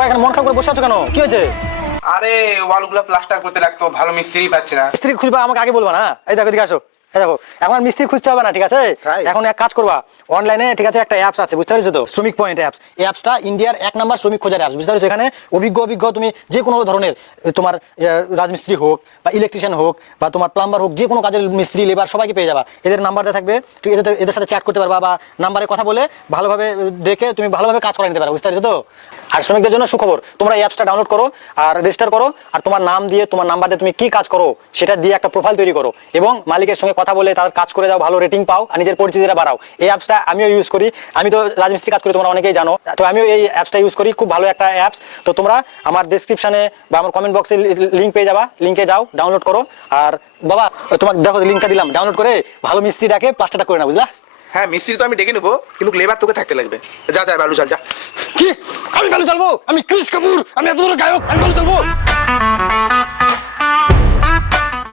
ভাই এখানে মন খারাপ করে বসে আছো কেন? কি হয়েছে? আরে ওয়ালগুলো প্লাস্টার করতে লাগতো, ভালো মিস্ত্রি পাচ্ছি না। মিস্ত্রি খুঁজবা, আমাকে আগে বলবা না? এই দেখো এদিকে আসো। এই দেখো এখন আর মিস্ত্রি খুঁজতে হবে না, ঠিক আছে? এখন এক কাজ করবা, অনলাইনে ঠিক আছে একটা অ্যাপস আছে, বুঝতে পেরেছো তো? শ্রমিক পয়েন্ট অ্যাপস। এই অ্যাপসটা ইন্ডিয়ার 1 নাম্বার শ্রমিক খোঁজার অ্যাপস, বুঝতে পেরেছো? এখানে অভিজ্ঞ তুমি যে কোনো ধরনের তোমার রাজমিস্ত্রি হোক বা ইলেকট্রিশিয়ান হোক বা তোমার প্লাম্বার হোক, যে কোনো কাজের মিস্ত্রি লেবার সবাইকে পেয়ে যাবা। এদের নাম্বার দেওয়া থাকবে, তুমি এদের সাথে চ্যাট করতে পারবা বা নাম্বারে কথা বলে ভালোভাবে দেখে তুমি ভালোভাবে কাজ করে নিতে পারো, বুঝতে পেরেছো তো? আর শ্রমিকদের জন্য সুখবর, তোমরা এই অ্যাপসটা ডাউনলোড করো আর রেজিস্টার করো, আর তোমার নাম দিয়ে তোমার নাম্বার দিয়ে তুমি কি কাজ করো সেটা দিয়ে একটা প্রোফাইল তৈরি করো এবং মালিকের সঙ্গে কথা বলে তার কাজ করে যাও, ভালো রেটিং পাও আর নিজের পরিচিতিটা বাড়াও। এই অ্যাপসটা আমিও ইউজ করি, আমি তো রাজমিস্ত্রি কাজ করি, তোমরা অনেকেই জানো, তো আমিও এই অ্যাপসটা ইউজ করি, খুব ভালো একটা অ্যাপস। তো তোমরা আমার ডেসক্রিপশনে বা আমার কমেন্ট বক্সে লিঙ্ক পেয়ে যাবা, লিঙ্কে যাও, ডাউনলোড করো। আর বাবা তোমাকে দেখো লিঙ্কটা দিলাম, ডাউনলোড করে ভালো মিস্ত্রি ডাকে প্লাস্টারটা করে না, বুঝলা? হ্যাঁ, মিস্ত্রি তো আমি ডেকে নেবো, কিন্তু লেবার তোকে থাকতে লাগবে। যা যা বালু চাল যা। কি? আমি ভালো চলবো? আমি ক্রিস কাপুর, আমি এত বড় গায়ক, আমি ভালো চলবো?